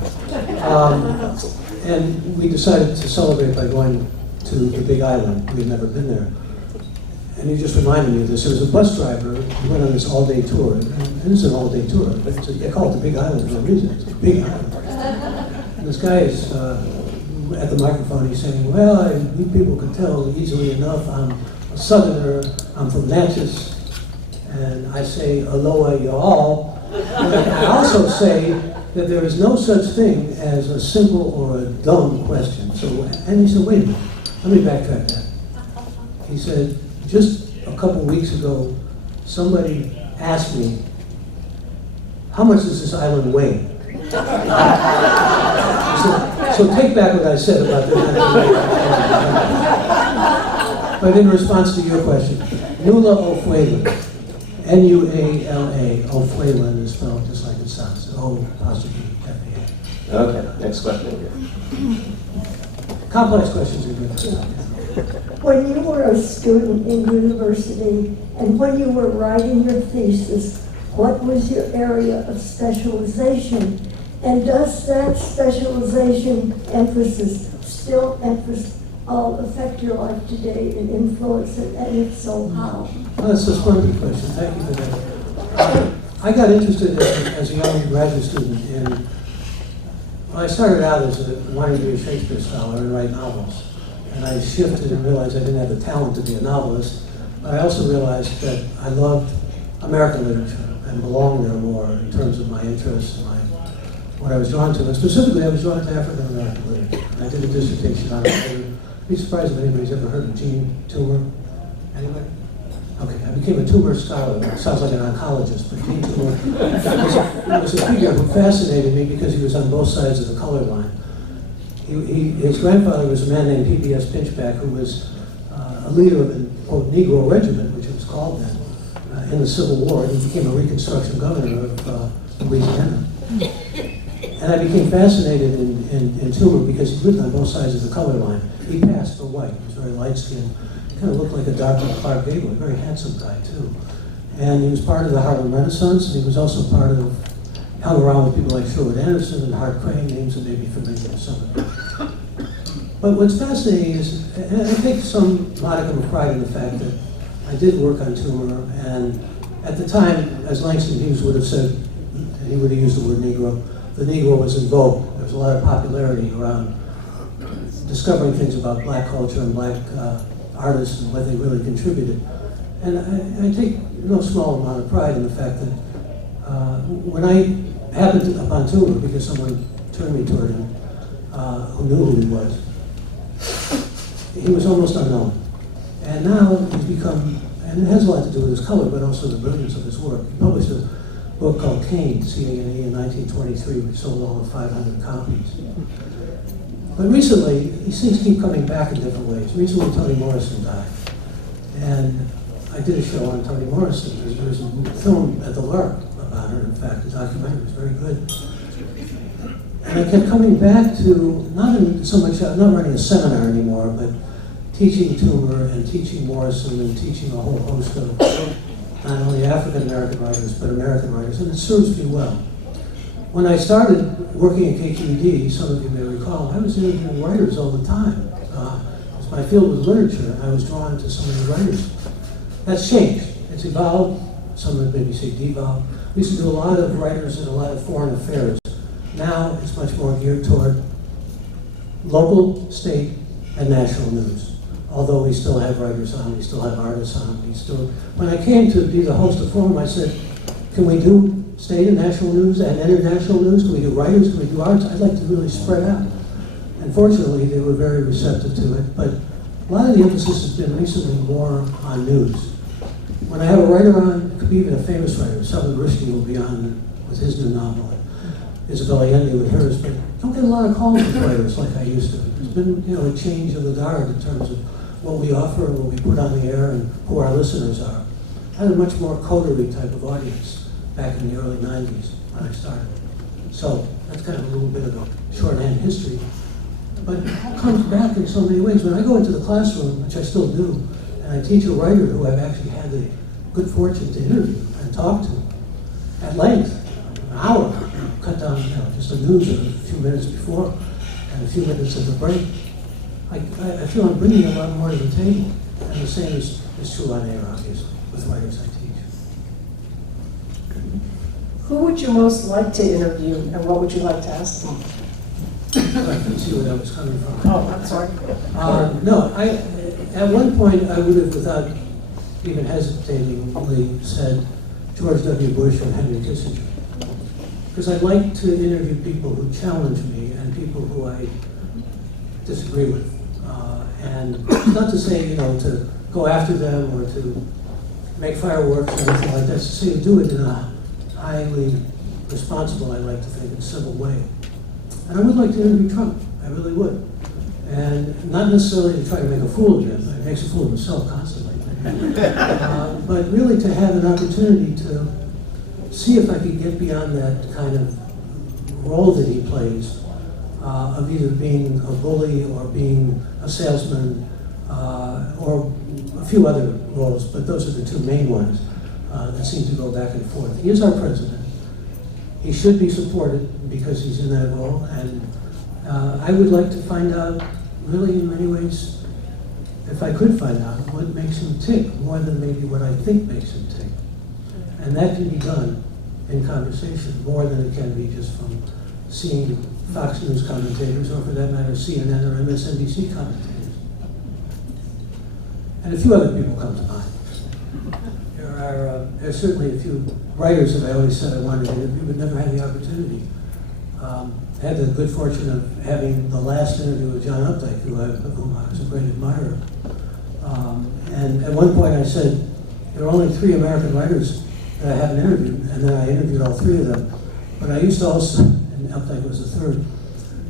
And we decided to celebrate by going to the Big Island. We had never been there. And you just reminded me of this. There was a bus driver who went on this all-day tour. And it is an all-day tour, but they call it the Big Island for no reason. It's a big island. And this guy is at the microphone. He's saying, "Well, you people can tell easily enough. I'm a Southerner. I'm from Natchez. And I say, aloha y'all. And I also say that there is no such thing as a simple or a dumb question." So, and he said, "Wait a minute, let me backtrack that." He said, "Just a couple weeks ago, somebody asked me, how much does this island weigh?" So take back what I said about that. But in response to your question, Nula O'Fwayland. N-U-A-L-A, O'Fwayland is spelled just like it sounds. O''F-A. Okay, next question here. Complex questions are good. When you were a student in university and when you were writing your thesis, what was your area of specialization? And does that specialization emphasis still affect your life today and influence it? And if so, how? Well, that's a splendid question. Thank you for that. I got interested as a young graduate student in Well, I started out as wanting to be a Shakespeare scholar and write novels. And I shifted and realized I didn't have the talent to be a novelist. But I also realized that I loved American literature and belonged there more in terms of my interests and what I was drawn to. And specifically, I was drawn to African American literature. I did a dissertation on it. I'd be surprised if anybody's ever heard of Gene Toomer. Anybody? Okay, I became a Toomer scholar. It sounds like an oncologist, but Gene Toomer was a figure who fascinated me because he was on both sides of the color line. His grandfather was a man named P.B.S. Pinchback, who was a leader of the, quote, Negro Regiment, which it was called then, in the Civil War. And he became a Reconstruction governor of Louisiana. And I became fascinated in Toomer because he lived on both sides of the color line. He passed for white. He was very light-skinned. Kind of looked like a Dr. Clark Gable, a very handsome guy, too. And he was part of the Harlem Renaissance, and he was also hung around with people like Sherwood Anderson and Hart Crane, names that may be familiar to some of you. But what's fascinating is, and I take some modicum of pride in the fact that I did work on Toomer, and at the time, as Langston Hughes would have said, and he would have used the word Negro, the Negro was in vogue. There was a lot of popularity around discovering things about black culture and black artists and what they really contributed. And I take no small amount of pride in the fact that when I happened upon Toomer, because someone turned me toward him who knew who he was almost unknown. And now he's become, and it has a lot to do with his color, but also the brilliance of his work. He published a book called Cane, C-A-N-E, in 1923, which sold all of 500 copies. But recently, these things keep coming back in different ways. Recently, Toni Morrison died. And I did a show on Toni Morrison. There was a film at the Lark about her, in fact, a documentary. It was very good. And I kept coming back to, not running a seminar anymore, but teaching Toomer and teaching Morrison and teaching a whole host of not only African American writers, but American writers, and it serves me well. When I started working at KQED, some of you may recall, I was interviewing writers all the time. My field was literature, and I was drawn to some of the writers. That's changed. It's evolved. Some would maybe say devolved. We used to do a lot of writers and a lot of foreign affairs. Now it's much more geared toward local, state, and national news. Although we still have writers on, we still have artists on, when I came to be the host of Forum, I said, can we do state and national news and international news? Can we do writers? Can we do arts? I'd like to really spread out. Unfortunately, they were very receptive to it, but a lot of the emphasis has been recently more on news. When I have a writer on, it could be even a famous writer, Salman Rushdie will be on with his new novel, Isabel Allende with hers, but don't get a lot of calls from writers like I used to. There's been a change of the guard in terms of what we offer and what we put on the air and who our listeners are. I had a much more coterie type of audience back in the early 90s when I started. So that's kind of a little bit of a shorthand history. But it all comes back in so many ways. When I go into the classroom, which I still do, and I teach a writer who I've actually had the good fortune to interview and talk to at length, an hour, cut down just the news of a few minutes before and a few minutes at the break. I feel I'm bringing a lot more to the table. And the same is true on air, obviously, with writers I teach. Who would you most like to interview, and what would you like to ask them? I can see where that was coming from. Oh, I'm sorry. No, at one point I would have, without even hesitatingly, said George W. Bush or Henry Kissinger. Because I like to interview people who challenge me and people who I disagree with. And not to say, to go after them or to make fireworks or anything like that, to say to do it in a highly responsible, I like to think, and civil way. And I would like to interview Trump, I really would. And not necessarily to try to make a fool of him, he makes a fool of himself constantly. But really to have an opportunity to see if I could get beyond that kind of role that he plays, of either being a bully or being a salesman, or a few other roles, but those are the two main ones that seem to go back and forth. He is our president. He should be supported because he's in that role, and I would like to find out, really in many ways, if I could find out what makes him tick, more than maybe what I think makes him tick. And that can be done in conversation, more than it can be just from seeing Fox News commentators, or for that matter, CNN or MSNBC commentators. And a few other people come to mind. There's certainly a few writers that I always said I wanted to interview, but never had the opportunity. I had the good fortune of having the last interview with John Updike, of whom I was a great admirer. And at one point I said, there are only 3 American writers that I haven't interviewed, and then I interviewed all 3 of them. But I used to also, and Updike was the 3rd,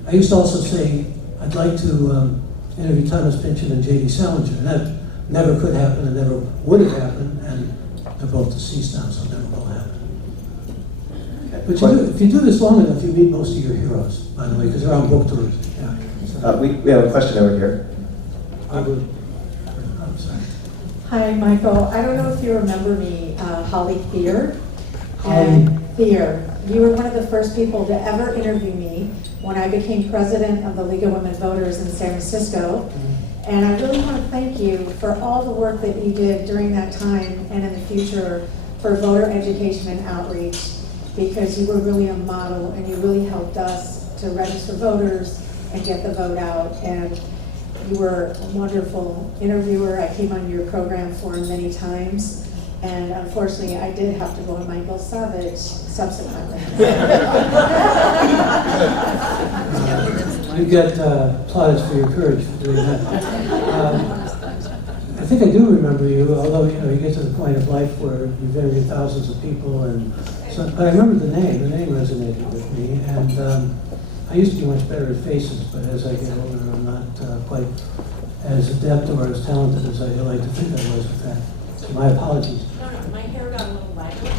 I used to also say, I'd like to interview Thomas Pynchon and J.D. Salinger, and that never could happen and never would have happened, and they're both deceased now, so it never will happen. But if you do this long enough, you meet most of your heroes, by the way, because they're on book tours. Yeah. So, We have a question over here. I'm sorry. Hi, Michael. I don't know if you remember me, Holly Thier. Holly Thier. You were one of the first people to ever interview me when I became president of the League of Women Voters in San Francisco. And I really want to thank you for all the work that you did during that time and in the future for voter education and outreach, because you were really a model and you really helped us to register voters and get the vote out. And you were a wonderful interviewer. I came on your program for many times. And unfortunately, I did have to go on Michael Savage subsequently. You get plaudits for your courage for doing that. I think I do remember you, although you get to the point of life where you've interviewed thousands of people, and so. But I remember the name. The name resonated with me, and I used to be much better at faces, but as I get older, I'm not quite as adept or as talented as I like to think I was with that. So my apologies. No, my hair got a little lighter.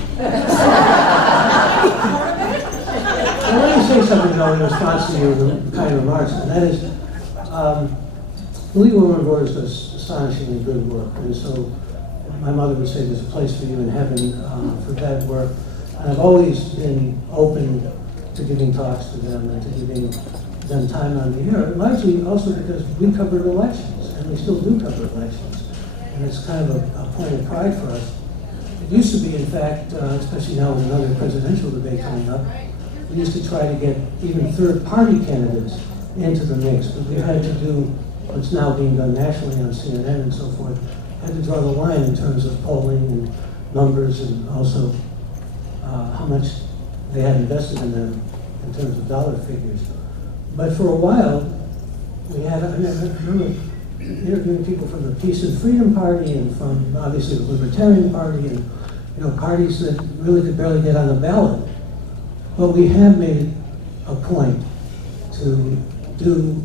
I want to say something though in response to your kind remarks, and that is, the League of Women Voters does astonishingly good work, and so my mother would say there's a place for you in heaven for that work. And I've always been open to giving talks to them and to giving them time on the air, largely also because we covered elections, and we still do cover elections, and it's kind of a point of pride for us. It used to be, in fact, especially now with another presidential debate coming up, we used to try to get even third-party candidates into the mix, but we had to do what's now being done nationally on CNN and so forth, had to draw the line in terms of polling and numbers and also how much they had invested in them in terms of dollar figures. But for a while, I remember interviewing people from the Peace and Freedom Party and from obviously the Libertarian Party and parties that really could barely get on the ballot. But we have made it a point to do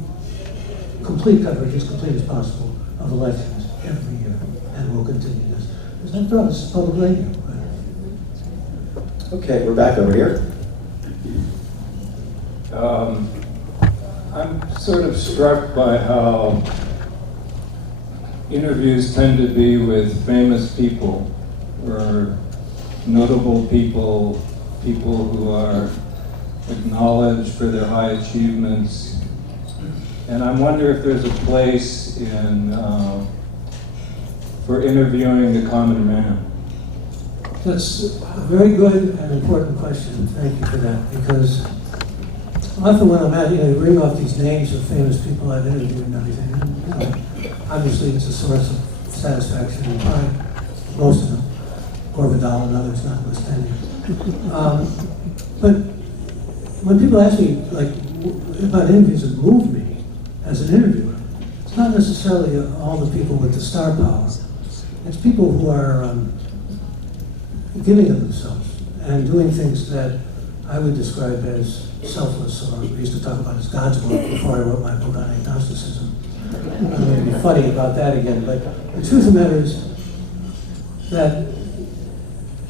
complete coverage, as complete as possible, of elections every year, and we'll continue this. Because after all, this is public radio. Okay, we're back over here. I'm sort of struck by how interviews tend to be with famous people, or notable people, people who are acknowledged for their high achievements. And I wonder if there's a place for interviewing the common man. That's a very good and important question. Thank you for that, because often when I'm at, you ring off these names of famous people I've interviewed and everything, and, obviously it's a source of satisfaction and pride, most of them, Corvidal and others notwithstanding. But when people ask me, about interviews that move me as an interviewer, it's not necessarily all the people with the star power. It's people who are giving of themselves and doing things that I would describe as selfless, or we used to talk about as God's work before I wrote my book on agnosticism. I'm going to be funny about that again, but the truth of the matter is that,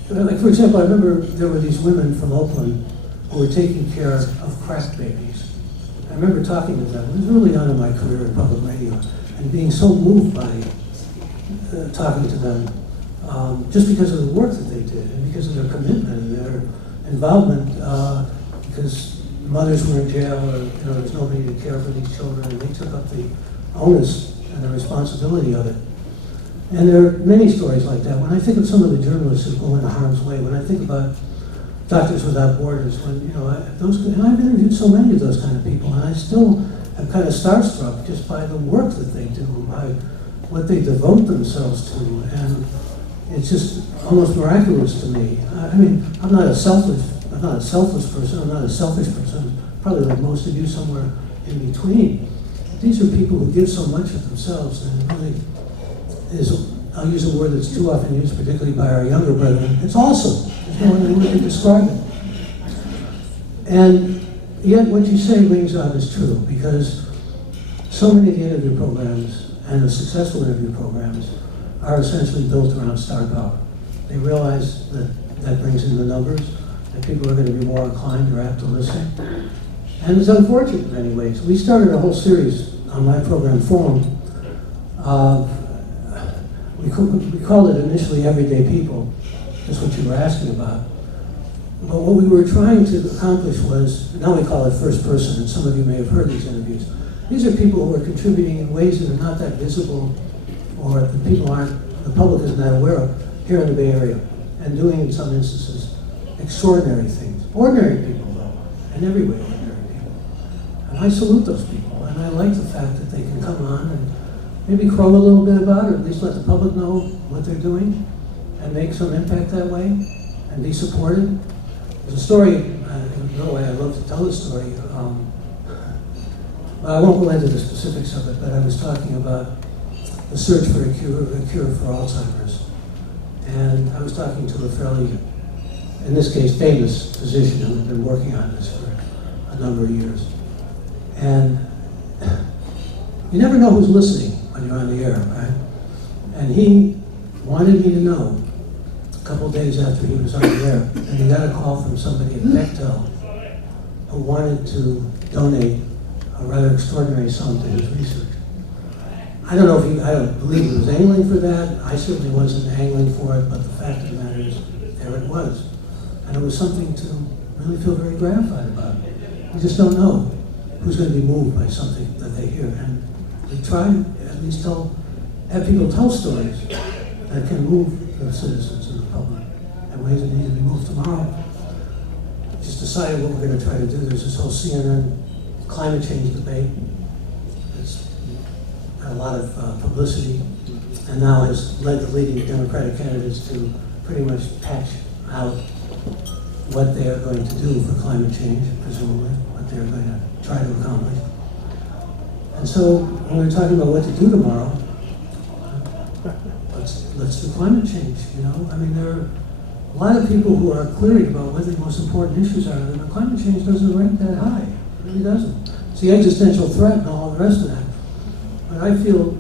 for example, I remember there were these women from Oakland who were taking care of crack babies. I remember talking to them. It was early on in my career in public radio, and being so moved by talking to them, just because of the work that they did, and because of their commitment and their involvement, because mothers were in jail, or there was nobody to care for these children, and they took up the onus and the responsibility of it. And there are many stories like that. When I think of some of the journalists who go into harm's way, when I think about Doctors Without Borders, when, and I've interviewed so many of those kind of people, and I still am kind of starstruck just by the work that they do, by what they devote themselves to, and it's just almost miraculous to me. I mean, I'm not a selfish person, I'm not a selfish person, probably like most of you, somewhere in between. These are people who give so much of themselves, and it really is, I'll use a word that's too often used, particularly by our younger brethren, it's awesome. There's no other word to describe it. And yet what you say rings out as true, because so many of the interview programs, and the successful interview programs, are essentially built around star power. They realize that that brings in the numbers, that people are going to be more inclined or apt to listen. And it's unfortunate in many ways. We started a whole series on my program, Forum. We called it initially Everyday People, that's what you were asking about. But what we were trying to accomplish was, now we call it First Person, and some of you may have heard these interviews. These are people who are contributing in ways that are not that visible, or the public isn't that aware of, here in the Bay Area, and doing in some instances extraordinary things. Ordinary people, though, in every way ordinary people. And I salute those people, and I like the fact that they can come on and maybe crow a little bit about it, or at least let the public know what they're doing, and make some impact that way, and be supported. There's a story, in no way I love to tell this story, I won't go into the specifics of it, but I was talking about the search for a cure for Alzheimer's. And I was talking to a fairly, in this case, famous physician who had been working on this for a number of years. And you never know who's listening when you're on the air, right? And he wanted me to know a couple of days after he was on the air, and he got a call from somebody at Bechtel who wanted to donate a rather extraordinary sum to his research. I don't believe he was angling for that. I certainly wasn't angling for it, but the fact of the matter is, there it was. And it was something to really feel very gratified about. You just don't know who's going to be moved by something that they hear. And we try to at least have people tell stories that can move the citizens and the public in ways that need to be moved tomorrow. Just decided what we're going to try to do. There's this whole CNN climate change debate. It's got a lot of publicity, and now has led the leading Democratic candidates to pretty much patch out what they are going to do for climate change, presumably, what they're going to try to accomplish. And so when we're talking about what to do tomorrow, let's do climate change, I mean, there are a lot of people who are querying about what the most important issues are, and climate change doesn't rank that high. It really doesn't. It's the existential threat and all the rest of that. But I feel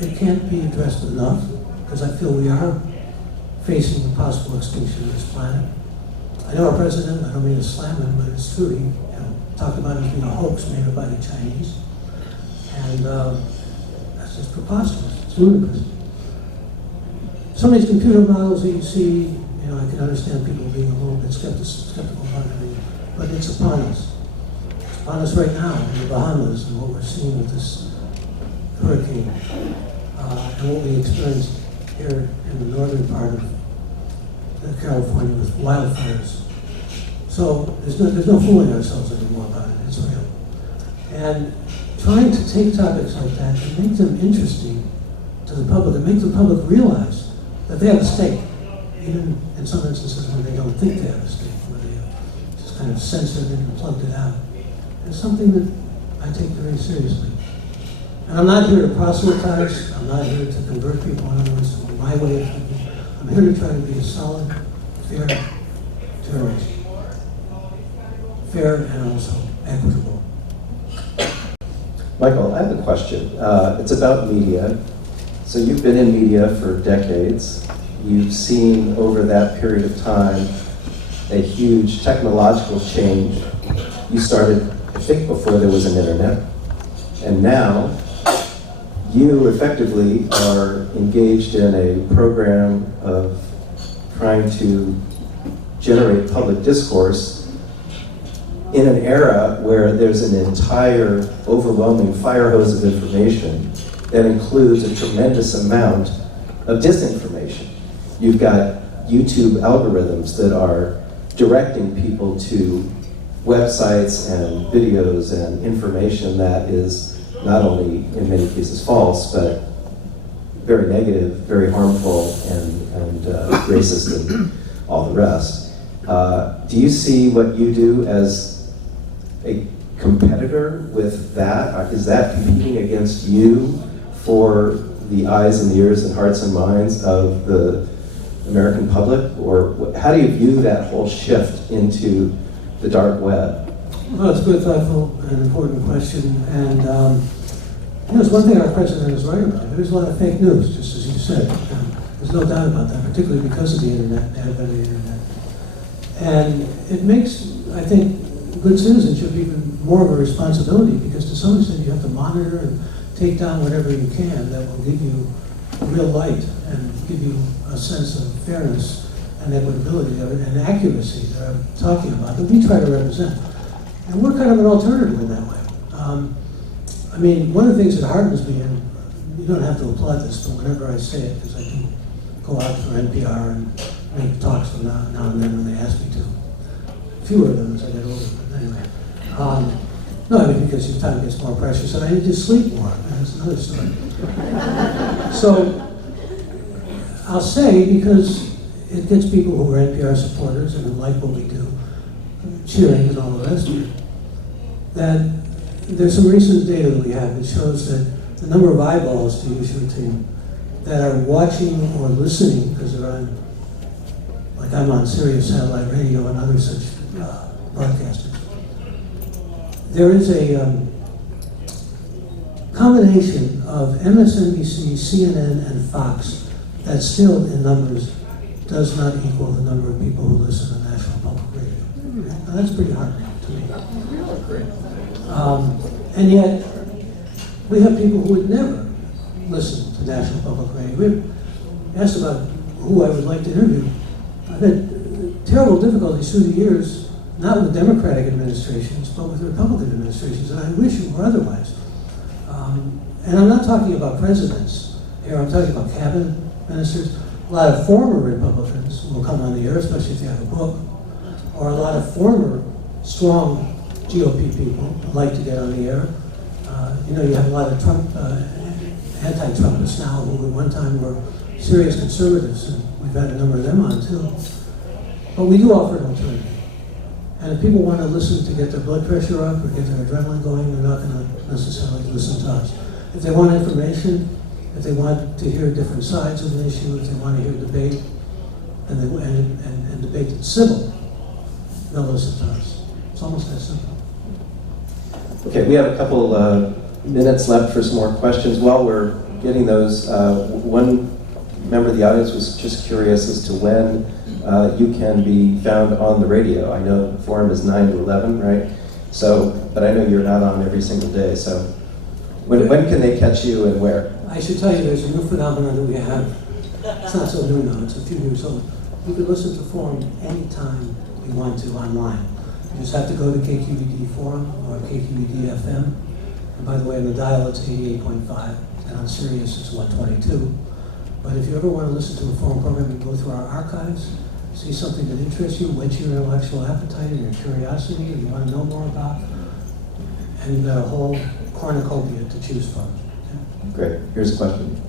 it can't be addressed enough, because I feel we are facing the possible extinction of this planet. I know our president, I don't mean to slam him, but it's true. He talked about it as being a hoax made up by the Chinese. And that's just preposterous. It's ludicrous. Some of these computer models that you see, I can understand people being a little bit skeptical about it, but it's upon us. It's upon us right now in the Bahamas, and what we're seeing with this hurricane, and what we experienced here in the northern part of California with wildfires. So there's no fooling ourselves anymore about it. It's real. And trying to take topics like that and make them interesting to the public, and make the public realize that they have a stake, even in some instances when they don't think they have a stake, where they just kind of censored it and plugged it out. It's something that I take very seriously. And I'm not here to proselytize, I'm not here to convert people, in other words, to my way of thinking. I'm here to try to be a solid, fair journalist. Fair and also equitable. Michael, I have a question. It's about media. So you've been in media for decades. You've seen over that period of time a huge technological change. You started, I think, before there was an internet. And now you effectively are engaged in a program of trying to generate public discourse in an era where there's an entire overwhelming fire hose of information that includes a tremendous amount of disinformation. You've got YouTube algorithms that are directing people to websites and videos and information that is not only in many cases false, but very negative, very harmful, and racist and all the rest. Do you see what you do as a competitor with that? Is that competing against you for the eyes and the ears and hearts and minds of the American public? Or how do you view that whole shift into the dark web? Well, it's a good, thoughtful, and important question. And it's one thing our president is right about. There's a lot of fake news, just as you said. There's no doubt about that, particularly because of the internet, the advent of the internet. And it makes, I think, good citizenship even more of a responsibility, because to some extent you have to monitor and take down whatever you can that will give you real light and give you a sense of fairness and equitability of it and accuracy that I'm talking about, that we try to represent. And we're kind of an alternative in that way. I mean, one of the things that hardens me, and you don't have to applaud this, but whenever I say it, because I do go out for NPR and make talks from now and then when they ask me to. Fewer of them as I get older, but anyway. No, I mean, because your time gets more precious and I need to sleep more. That's another story. So, I'll say, because it gets people who are NPR supporters and who like what we do, cheering and all the rest of it, that there's some recent data that we have that shows that the number of eyeballs, to use your team, that are watching or listening, because they're on, like I'm on Sirius Satellite Radio and other such broadcasters. There is a combination of MSNBC, CNN, and Fox that still, in numbers, does not equal the number of people who listen to National Public Radio. Now, that's pretty heartening to me. And yet, we have people who would never listen to National Public Radio. We asked about who I would like to interview. I've had terrible difficulties through the years, not with Democratic administrations, but with Republican administrations, and I wish it were otherwise. And I'm not talking about presidents here, I'm talking about cabinet ministers. A lot of former Republicans will come on the air, especially if they have a book, or a lot of former strong GOP people would like to get on the air. You have a lot of Trump, anti-Trumpists now who at one time were serious conservatives, and we've had a number of them on too. But we do offer an alternative. And if people want to listen to get their blood pressure up or get their adrenaline going, they're not going to necessarily listen to us. If they want information, if they want to hear different sides of an issue, if they want to hear debate, and debate that's civil, they'll listen to us. It's almost that simple. Okay, we have a couple minutes left for some more questions. While we're getting those, one member of the audience was just curious as to when you can be found on the radio. I know the forum is 9 to 11, right? So, but I know you're not on every single day. So, when can they catch you and where? I should tell you, there's a new phenomenon that we have. It's not so new now, it's a few years old. You can listen to Forum anytime you want to online. You just have to go to KQED Forum or KQED FM. And by the way, on the dial it's 88.5, and on Sirius it's 122. But if you ever want to listen to a Forum program, you go through our archives, see something that interests you, whets your intellectual appetite and your curiosity, and you want to know more about, and you've got a whole cornucopia to choose from. Great. Here's a question.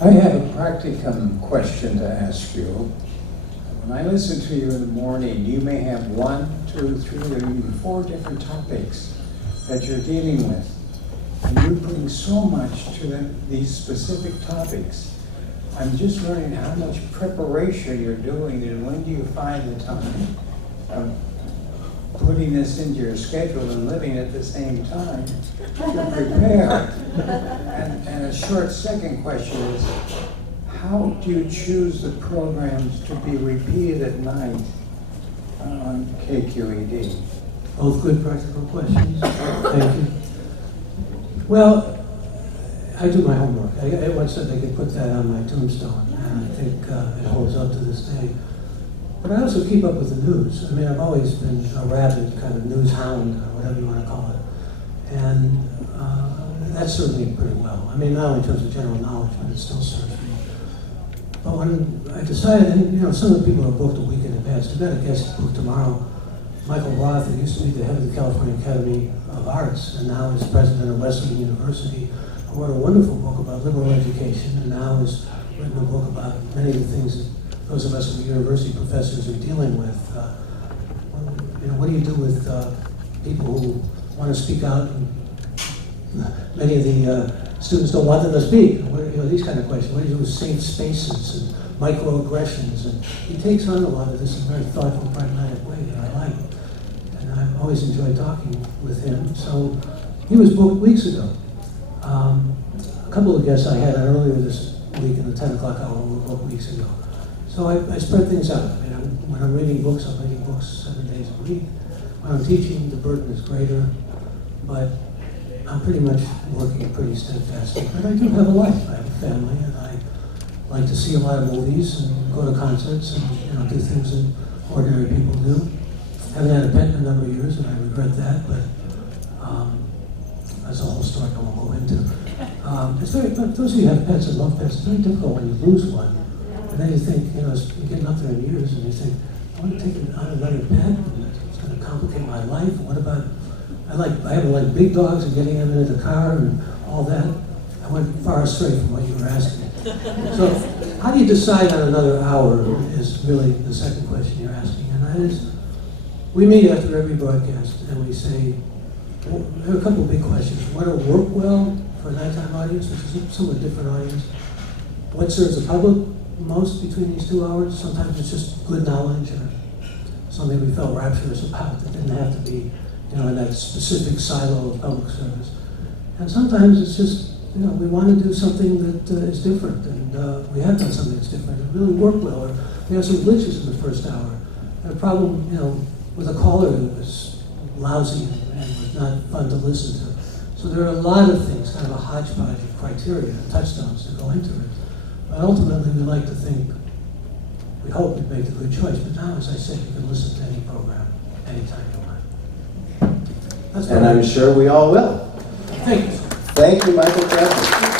I have a practicum question to ask you. When I listen to you in the morning, you may have 1, 2, 3, or even 4 different topics that you're dealing with. And you bring so much to these specific topics. I'm just wondering how much preparation you're doing, and when do you find the time of putting this into your schedule and living at the same time to prepare? And a short second question is, how do you choose the programs to be repeated at night on KQED? Both good practical questions. Thank you. Well, I do my homework. I once said they could put that on my tombstone, and I think it holds up to this day. But I also keep up with the news. I mean, I've always been a rabid kind of news hound, or whatever you want to call it. And that's served me pretty well. I mean, not only in terms of general knowledge, but it still serves me. But when I decided, and you know, some of the people are booked a week in advance. We've got a guest booked tomorrow, Michael Roth, who used to be the head of the California Academy of Arts, and now is president of Wesleyan University, who wrote a wonderful book about liberal education, and now has written a book about many of the things that those of us who are university professors are dealing with. You know, what do you do with people who want to speak out? And many of the students don't want them to speak. You know, these kind of questions. What do you do with safe spaces and microaggressions? And he takes on a lot of this in a very thoughtful, pragmatic way that I like. And I've always enjoyed talking with him. So he was booked weeks ago. A couple of guests I had earlier this week in the 10 o'clock hour were booked weeks ago. So I spread things out. I mean, when I'm reading books, I'm reading books 7 days a week. When I'm teaching, the burden is greater. But I'm pretty much working pretty steadfastly. But I do have a life. I have a family, and I like to see a lot of movies and go to concerts and, you know, do things that ordinary people do. Haven't had a pet in a number of years, and I regret that, but that's a whole story I won't go into. It's very, but those of you who have pets and love pets, it's very difficult when you lose one. And then you think, you know, you're getting up there in years, and you think, I want to take on another pet, and it's going to complicate my life. What about, I have like big dogs and getting them into the car and all that. I went far astray from what you were asking. So, how do you decide on another hour is really the second question you're asking, and that is, we meet after every broadcast, and we say, well, there are a couple of big questions. What will work well for a nighttime audience, which is a somewhat different audience? What serves the public most between these 2 hours? Sometimes it's just good knowledge or something we felt rapturous about that didn't have to be, you know, in that specific silo of public service. And sometimes it's just, you know, we want to do something that is different, and we have done something that's different. It really worked well. Or we have some glitches in the first hour. And a problem, you know, with a caller who was lousy and was not fun to listen to. So there are a lot of things, kind of a hodgepodge of criteria and touchstones that go into it. But ultimately, we like to think, we hope we make a good choice. But now, as I said, you can listen to any program anytime you want. And I'm sure we all will. Thank you. Thank you, Michael Krasny.